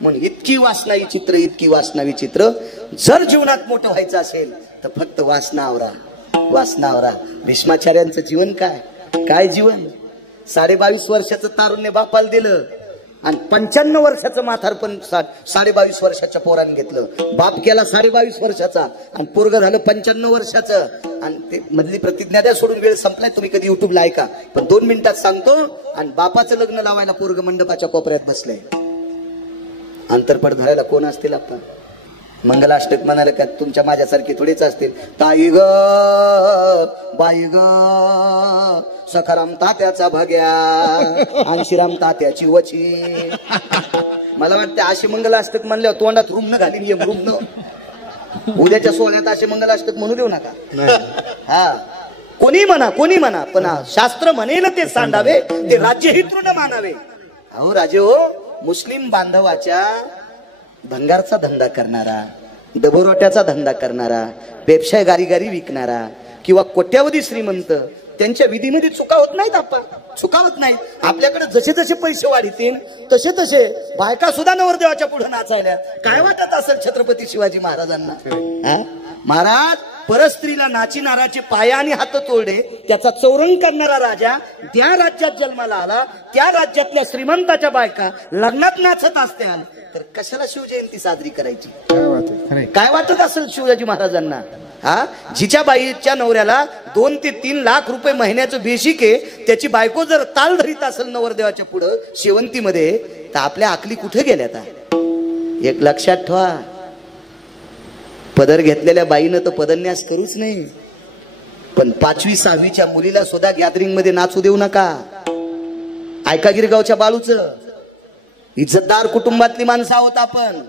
म्हणून इतकी वासनावी चित्र, इतकी वासनावी चित्र. जर जीवनात मोठं व्हायचं असेल तर फक्त वासना आवरा, वासना आवरा. भीष्माचार्यांचं जीवन काय जीवन. 22.5 वर्षाचं तारुण्य बापाला दिलं आणि 95 वर्षाचं म्हातारपण 22.5 वर्षाच्या पोराने घेतलं. बाप केला 22.5 वर्षाचा आणि पोरग झालं 95 वर्षाचं. आणि ते मधली प्रतिज्ञा द्या सोडून, वेळ संपलाय, तुम्ही कधी युट्यूबला ऐका, पण 2 मिनिटात सांगतो. आणि बापाचं लग्न लावायला पोरग मंडपाच्या कोपऱ्यात बसलंय. अंतरपड धरायला कोण असतील आपण. मंगलाष्टक म्हणाले का तुमच्या माझ्यासारखी थोडेच असतील. ताई ग बाई ग सखाराम तात्याचा भग्या आणशीराम तात्याची वची. मला वाटतं असे मंगलाष्टक म्हणल्यावर तोंडात रुमन घालीन ये रुमन. उद्याच्या सोहळ्यात असे मंगलाष्टक म्हणू देऊ नका. हा कोणी म्हणा पण शास्त्र म्हणेल ते सांडावे, ते राज्यहित न मानावे. अहो राजे हो, मुस्लिम बांधवाच्या भंगारचा धंदा करणारा, डबोरोट्याचा धंदा करणारा, व्यवसाय गारी विकणारा किंवा कोट्यावधी श्रीमंत, त्यांच्या विधीमध्ये चुका होत नाहीत. आपण चुका होत नाहीत. आपल्याकडे जसे जसे पैसे वाढतील तसे तसे बायका सुद्धा नवरदेवाच्या पुढे नाचायला. काय वाटत असेल छत्रपती शिवाजी महाराजांना. महाराज परस्त्रीला नाचिणाराचे पाया आणि हात तोडले, त्याचा चौरंग करणारा राजा त्या राज्यात जन्माला आला. त्या राज्यातल्या श्रीमंताच्या बायका लग्नात नाचत असत्याल तर कशाला शिवजयंती साजरी करायची. काय वाटत असेल शिवाजी महाराजांना. जिच्या बाईच्या नवऱ्याला 2 ते 3 लाख रुपये महिन्याचं बेसिक आहे, त्याची बायको जर ताल धरीत असेल नवरदेवाच्या पुढं शेवंतीमध्ये, तर आपल्या आकली कुठे गेल्या. एक लक्षात ठेवा, पदर घेतलेल्या बाईनं तर पदन्यास करूच नाही, पण 5वी 6वीच्या मुलीला सुद्धा गॅदरिंग मध्ये नाचू देऊ नका. ऐका गिरगावच्या बाळूचं. इज्जतदार कुटुंबातली माणसं आहोत आपण,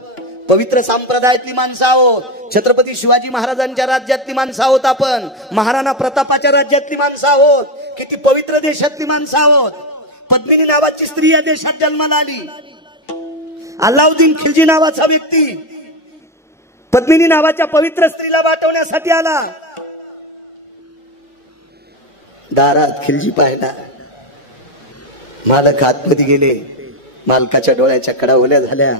पवित्र संप्रदायातली माणसं आहोत, छत्रपती शिवाजी महाराजांच्या राज्यातली माणसं आहोत आपण, महाराणा प्रतापाच्या राज्यातली माणसं आहोत, किती पवित्र देशातली माणसं आहोत. पद्मिनी नावाची स्त्री या देशात जन्माला आली. अल्लाउद्दीन खिलजी नावाचा व्यक्ती पद्मिनी नावाच्या पवित्र स्त्रीला वाटवण्यासाठी आला. दारात खिलजी पाहिला, मालक आतमध्ये गेले. मालकाच्या डोळ्याच्या कडा ओल्या झाल्या.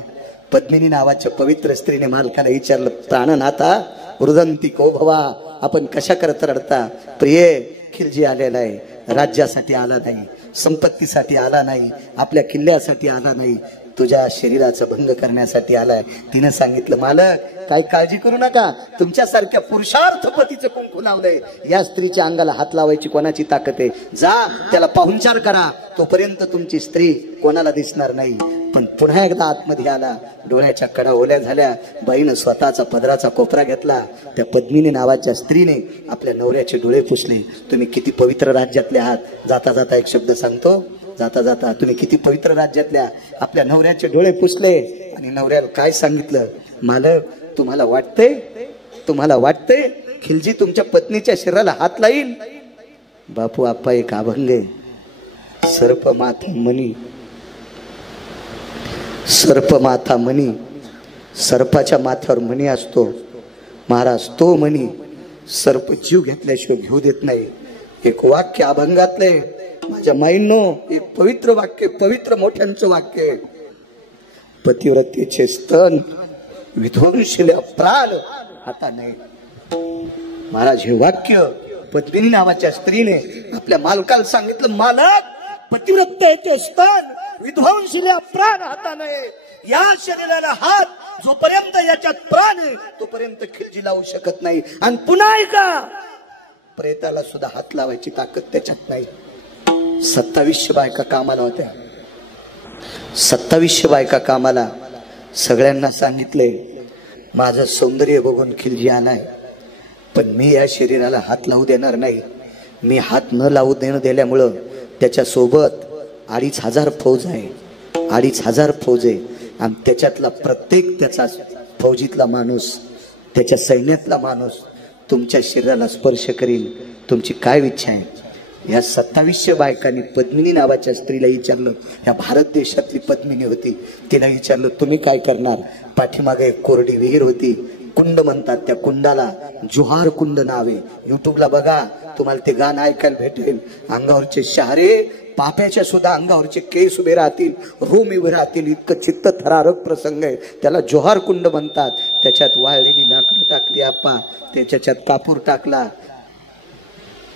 पद्मिनी नावाच्या पवित्र स्त्रीने मालकाला विचारलं, प्राणनाथा रुदंती को भवा, आपण कशा करत रडता. प्रिय, खिलजी आलेला आहे, राज्यासाठी आला नाही, संपत्तीसाठी आला नाही, आपल्या किल्ल्यासाठी आला नाही, तुझ्या शरीराचा भंग करण्यासाठी आलाय. तिनं सांगितलं, मालक काही काळजी करू नका, तुमच्यासारख्या पुरुषार्थ पतीचं कुंकू लावलंय. या स्त्रीच्या अंगाला हात लावायची कोणाची ताकद आहे. जा त्याला पाहुणचार करा, तोपर्यंत तुमची स्त्री कोणाला दिसणार नाही. पण पुन्हा एकदा आतमध्ये आला. डोळ्याच्या कडा ओल्या झाल्या. बाईनं स्वतःचा पदराचा कोपरा घेतला. त्या पद्मिनी नावाच्या स्त्रीने आपल्या नवऱ्याचे डोळे पुसले. तुम्ही किती पवित्र राज्यातले आहात. जाता जाता एक शब्द सांगतो, जाता जाता तुम्ही किती पवित्र राज्यातल्या. आपल्या नवऱ्याचे डोळे पुसले आणि नवऱ्याला काय सांगितलं, मालक तुम्हाला वाटतंय खिलजी तुमच्या पत्नीच्या शरीराला हात लाईल. बापू आप्पा एक अभंग आहे, सर्प माथा मणी, सर्पाच्या माथ्यावर मणी असतो. महाराज तो मणी सर्प जीव घेतल्याशिवाय घेऊ देत नाही. एक वाक्य अभंगातले माझ्या माईंनो, एक पवित्र वाक्य, पवित्र मोठ्यांचं वाक्य. पतिव्रतेचे स्तन विध्वंसले प्राण हाताने. महाराज हे वाक्य पद्मिनी नावाच्या स्त्रीने आपल्या मालकाला सांगितलं, मालक पतिव्रतेचे स्तन विध्वंसले प्राण हाताने. या शरीराला हात जोपर्यंत याच्यात प्राण आहे तोपर्यंत खिलजी लावू शकत नाही. आणि पुन्हा ऐका, प्रेताला सुद्धा हात लावायची ताकद त्याच्यात नाही. 2700 बायका कामाला होत्या. 2700 बायका कामाला. सगळ्यांना सांगितले, माझं सौंदर्य बघून खिलजी आलाय, पण मी या शरीराला हात लावू देणार नाही. मी हात न लावू दिल्यामुळं त्याच्या सोबत 2500 फौज आहे. 2500 फौज आहे आणि त्याच्यातला प्रत्येक त्याचा फौजीतला माणूस, त्याच्या सैन्यातला माणूस तुमच्या शरीराला स्पर्श करील. तुमची काय इच्छा आहे. या 2700 बायकांनी पद्मिनी नावाच्या स्त्रीला विचारलं. या भारत देशातली पद्मिनी होती. तिला विचारलं, तुम्ही काय करणार. पाठीमागे एक कोरडी विहीर होती. कुंड म्हणतात, त्या कुंडाला जुहार कुंड नाव आहे. युट्यूबला बघा, तुम्हाला ते गाणं ऐकायला भेटेल. अंगावरचे शहारे, पाप्याच्या सुद्धा अंगावरचे केस उभे राहतील, रूम उभे राहतील, इतकं चित्त थरारक प्रसंग आहे. त्याला जोहार कुंड म्हणतात. त्याच्यात वाळलेली लाकडं टाकली आप्पा, त्याच्यात कापूर टाकला,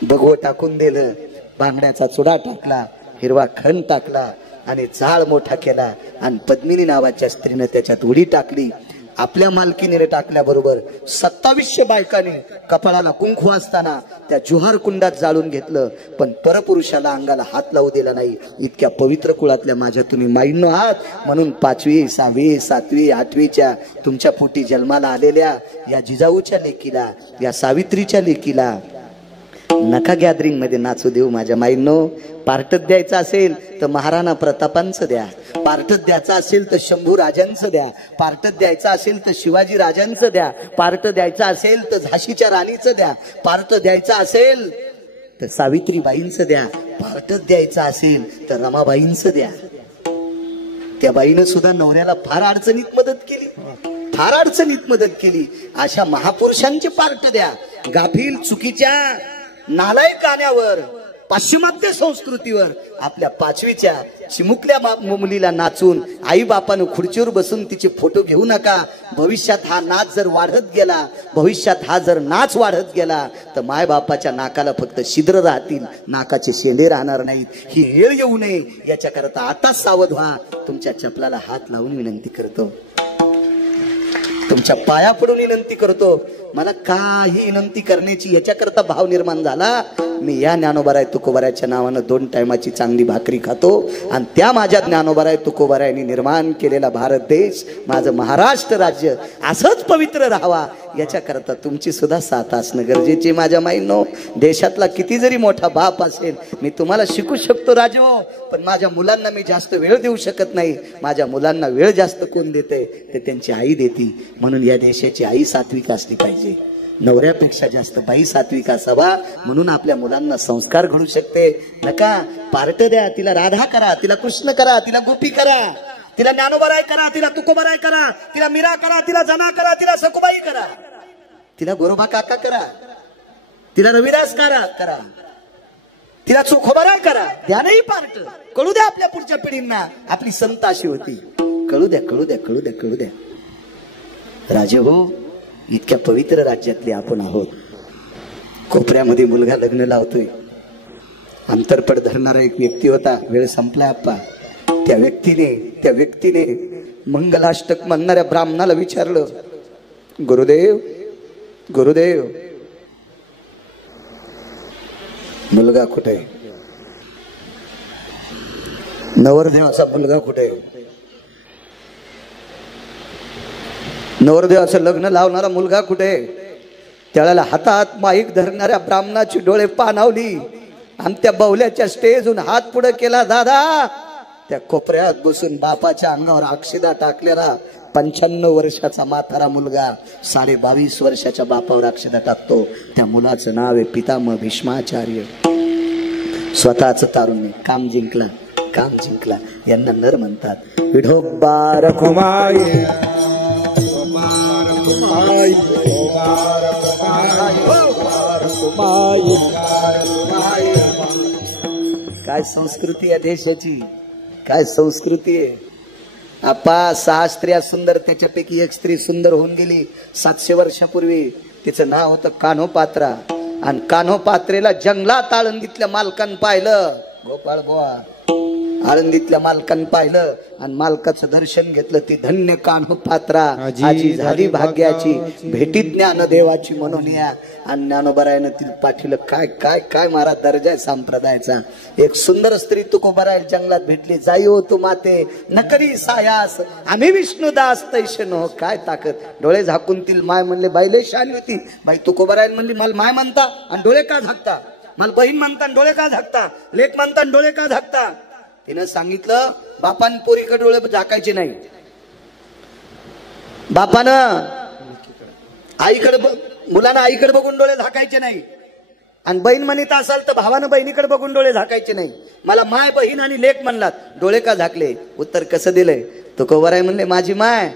भगवं टाकून दिलं, बांगड्याचा चुडा टाकला, हिरवा खण टाकला आणि जाळ मोठा केला. आणि पद्मिनी नावाच्या स्त्रीने त्याच्यात उडी टाकली. आपल्या मालकीने टाकल्याबरोबर 2700 बायकांनी कपाळाला कुंकू असताना त्या जुहार कुंडात जाळून घेतलं. पण परपुरुषाला अंगाला हात लावू दिला नाही. इतक्या पवित्र कुळातल्या माझ्या तुम्ही माईंनो आहात, म्हणून 5वी 6वी 7वी 8वीच्या तुमच्या पोटी जन्माला आलेल्या या जिजाऊच्या लेकीला, या सावित्रीच्या लेकीला नका गॅदरिंग मध्ये नाचू देऊ माझ्या माईंनो. पार्टत द्यायचं असेल तर महाराणा प्रतापांचं द्या, पार्टत द्यायचं असेल तर शंभू राजांचं द्या, पार्टत द्यायचं असेल तर शिवाजी राजांचं द्या, पार्ट द्यायचं असेल तर झाशीच्या राणीचं द्या, पार्ट द्यायचं असेल तर सावित्रीबाईंचं द्या, पार्टत द्यायचं असेल तर रमाबाईंचं द्या. त्या बाईनं सुद्धा नवऱ्याला फार अडचणीत मदत केली, फार अडचणीत मदत केली. अशा महापुरुषांचे पार्ट द्या. गाफील चुकीच्या नालायक गाण्यावर, पाश्चिमात्य संस्कृतीवर आपल्या 5वीच्या चिमुकल्या मुलीला नाचून आई बापानं खुर्चीवर बसून तिचे फोटो घेऊ नका. भविष्यात हा नाच जर वाढत गेला, भविष्यात हा जर नाच वाढत गेला तर माय बापाच्या नाकाला फक्त छिद्र राहतील, नाकाचे शेंडे राहणार नाहीत. ही वेळ येऊ नये याच्याकरता आताच सावध व्हा. तुमच्या चपलाला हात लावून विनंती करतो, तुमच्या पाया पडून विनंती करतो. मला काही विनंती करण्याची याच्याकरता भाव निर्माण झाला. मी या ज्ञानोबाराय तुकोबारायच्या नावानं 2 टायमाची चांगली भाकरी खातो. आणि त्या माझ्या ज्ञानोबाराय तुकोबारायांनी निर्माण केलेला भारत देश, माझं महाराष्ट्र राज्य असंच पवित्र राहावा याच्याकरता तुमची सुद्धा साथ असणं गरजेचे. माझ्या माईंनो, देशातला किती जरी मोठा बाप असेल, मी तुम्हाला शिकू शकतो राजो, पण माझ्या मुलांना मी जास्त वेळ देऊ शकत नाही. माझ्या मुलांना वेळ जास्त कोण देते ते त्यांची आई देते. म्हणून या देशाची आई सात्विक असली पाहिजे, नवऱ्यापेक्षा जास्त बाई सात्विक असावा. म्हणून आपल्या मुलांना संस्कार घडू शकते. नका पार्ट द्या, तिला राधा करा, तिला कृष्ण करा, तिला गोपी करा, तिला ज्ञानोबाराय करा, तिला तुकोबाराय करा, तिला मीरा करा, तिला जना करा, तिला सकुबाई करा, तिला गोरोबा काका करा, तिला रविदास करा, तिला चोखोबाराय करा. द्या नाही पार्ट, कळू द्या आपल्या पुढच्या पिढींना आपली संत अशी होती. कळू द्या, कळू द्या, कळू द्या, कळू द्या. राजे हो, इतक्या पवित्र राज्यातले आपण आहोत. कोपऱ्यामध्ये मुलगा लग्न लावतोय, अंतरपड धरणारा एक व्यक्ती होता. वेळ संपला आप्पा. त्या व्यक्तीने मंगलाष्टक म्हणणाऱ्या ब्राह्मणाला विचारलं, गुरुदेव गुरुदेव मुलगा कुठे? नवरदेवाचा मुलगा कुठे? नवरदेवाचं लग्न लावणारा मुलगा कुठे? त्याला हातात माईक धरणाऱ्या ब्राह्मणाची डोळे पाणावली आणि त्या बावल्याच्या स्टेजहून हात पुढे केला. दादा, त्या कोपऱ्यात बसून बापाच्या अंगावर अक्षदा टाकलेला 95 वर्षाचा म्हातारा मुलगा 22.5 वर्षाच्या बापावर अक्षदा टाकतो. त्या मुलाचं नाव आहे पितामह भीष्माचार्य. स्वतःच तारुण्य काम जिंकला यांना नर म्हणतात. विढोबा रखुमाई काय संस्कृती आहे देशाची, काय संस्कृती आहे. आपा 6 स्त्रिया सुंदर, त्याच्यापैकी एक स्त्री सुंदर होऊन गेली 700 वर्षापूर्वी. तिचं नाव होतं कान्होपात्रा. आणि कान्होपात्रेला जंगलात आळंदीतल्या मालकानं पाहिलं. गोपाळ बुवा आळंदीतल्या मालकानं पाहिलं आणि मालकाचं दर्शन घेतलं. ती धन्य कान्होपात्रा आजी झाली भाग्याची, भेटी ज्ञानदेवाची म्हणून या. आणि ज्ञानोबारायनं ती पाठीलं. काय काय काय महाराज दर्जा आहे संप्रदायाचा. एक सुंदर स्त्री तुकोबाराय जंगलात भेटली. जाई हो तू माते नकरी सायास, आम्ही विष्णुदास तैशनो. काय ताकद. डोळे झाकून ती माय म्हणले, बाई लय शाली होती. बाई तुकोबाराय म्हणली, मला माय म्हणता आणि डोळे का झाकता? मला बहीण म्हणता डोळे का झाकता? लेक म्हणता डोळे का झाकता? तिनं सांगितलं, बापान पोरीकडे डोळे झाकायचे नाही. बापानं मुलांना आईकडे बघून डोळे झाकायचे नाही. आणि बहीण म्हणत असाल तर भावानं बहिणीकडे बघून डोळे झाकायचे नाही. मला माय, बहीण आणि लेक म्हणलात, डोळे का झाकले? उत्तर कसं दिलंय? तुकोबाराय म्हणले, माझी माय,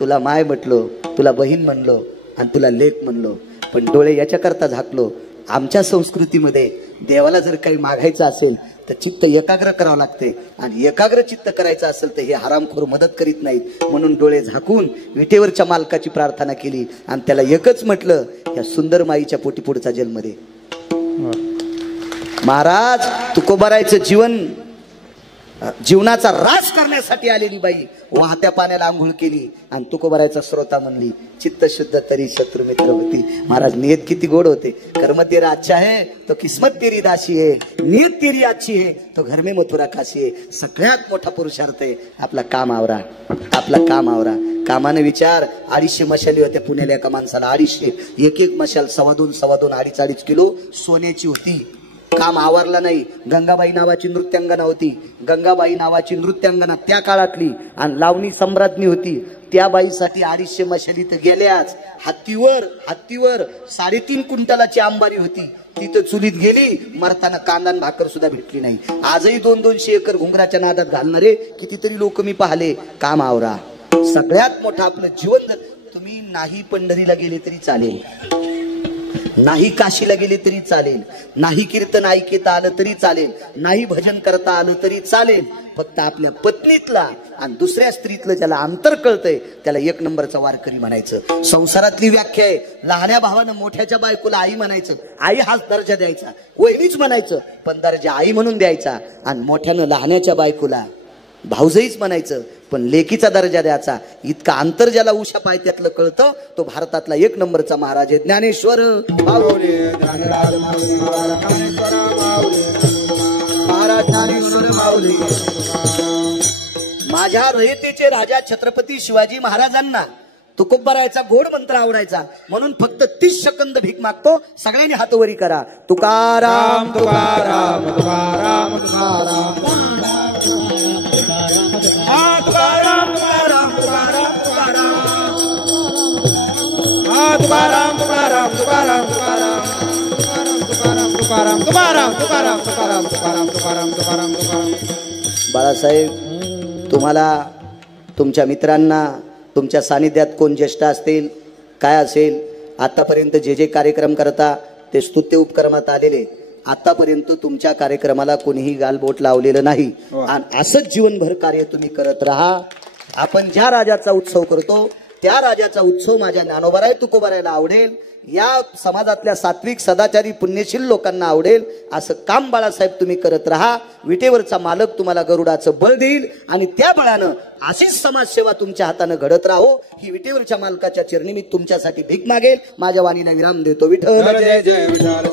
तुला माय म्हटलो, तुला बहीण म्हणलो, आणि तुला लेख म्हणलो, पण डोळे याच्याकरता झाकलो. आमच्या संस्कृतीमध्ये देवाला जर काही मागायचं असेल तर चित्त एकाग्र करावं लागते, आणि एकाग्र चित्त करायचं असेल तर हे हरामखोर मदत करीत नाहीत. म्हणून डोळे झाकून विटेवरच्या मालकाची प्रार्थना केली आणि त्याला एकच म्हटलं, या सुंदर माईच्या पोटी पुढचा जन्म दे. महाराज तुकोबारायचं जीवनाचा रास करण्यासाठी आलेली बाई वाहत्या पाण्याला आंघोळ केली आणि तुकोबारायचा श्रोता म्हणली, चित्त शुद्ध तरी शत्रु मित्र होती. महाराज नियत किती गोड होते. कर्म तेरा अच्छा है तो किस्मत तेरी दासी है, नियत तेरी अच्छी है तो घर में मथुरा काशी है. सगळ्यात मोठा पुरुषार्थ आहे आपला काम आवरा, आपला काम आवरा. कामाने विचार. 250 मशाली होत्या पुण्याला एका माणसाला, 250. एक मशाल 2.25 2.5 किलो सोन्याची होती. काम आवरला नाही. गंगाबाई नावाची नृत्यांगना होती. गंगाबाई नावाची नृत्यांगना त्या काळातली आणि लावणी सम्राज्ञी होती. त्या बाईसाठी 250 मशाली तर गेल्याच. हत्तीवर 3.5 क्विंटलाची अंबारी होती. तिथं चुलीत गेली, मरताना कांदा भाकर सुद्धा भेटली नाही. आजही 200-200 एकर घुंगराच्या नादात घालणारे कितीतरी लोक मी पाहिले. काम आवरा. सगळ्यात मोठं आपलं जीवन. तुम्ही नाही पंढरीला गेले तरी चालेल, नाही काशीला गेले तरी चालेल, नाही कीर्तन ऐकता आलं तरी चालेल, नाही भजन करता आलं तरी चालेल. फक्त आपल्या पत्नीतला आणि दुसऱ्या स्त्रीतलं ज्याला अंतर कळतंय त्याला 1 नंबरचा वारकरी म्हणायचं. संसारातली व्याख्या आहे. लहान्या भावानं मोठ्याच्या बायकोला आई म्हणायचं, आई हाच दर्जा द्यायचा. वहिनीच म्हणायचं, पण दर्जा आई म्हणून द्यायचा. आणि मोठ्यानं लहान्याच्या बायकोला भाऊजाईच म्हणायचं, पण लेकीचा दर्जा द्यायचा. इतका अंतर ज्याला उषा पायत्यातलं कळतं तो भारतातला 1 नंबरचा महाराज आहे ज्ञानेश्वर माऊली. माझ्या रयतेचे राजा छत्रपती शिवाजी महाराजांना तुकोबारायचा गोड मंत्र आवडायचा, म्हणून फक्त 30 सेकंद भीक मागतो. सगळ्यांनी हात वरी करा. तुकाराम तुकाराम तुकाराम तुकाराम तुकाराम तुकाराम तुकाराम तुकाराम तुकाराम तुकाराम तुकाराम तुकाराम तुकाराम तुकाराम तुकाराम तुकाराम तुकाराम तुकाराम तुकाराम. बाळासाहेब, तुम्हाला, तुमच्या मित्रांना, तुमच्या सानिध्यात कोण ज्येष्ठ असतील, काय असेल, आतापर्यंत जे जे कार्यक्रम करता ते स्तुत्य उपक्रमात आलेले. आतापर्यंत तुमच्या कार्यक्रमाला कोणीही गालबोट लावलेलं नाही. आणि असंच जीवनभर कार्य तुम्ही करत राहा. आपण ज्या राजाचा उत्सव करतो त्या राजाचा उत्सव माझ्या ज्ञानोबाराय तुकोबारायला आवडेल, या समाजातल्या सात्विक सदाचारी पुण्यशील लोकांना आवडेल. असं काम बाळासाहेब तुम्ही करत राहा. विटेवरचा मालक तुम्हाला गरुडाचं बळ देईल आणि त्या बळानं अशीच समाजसेवा तुमच्या हातानं घडत राहो. ही विटेवरच्या मालकाच्या चरणी मी तुमच्यासाठी भीक मागेल. माझ्या वाणीला विराम देतो. विठ्ठल जय जय विठ्ठल.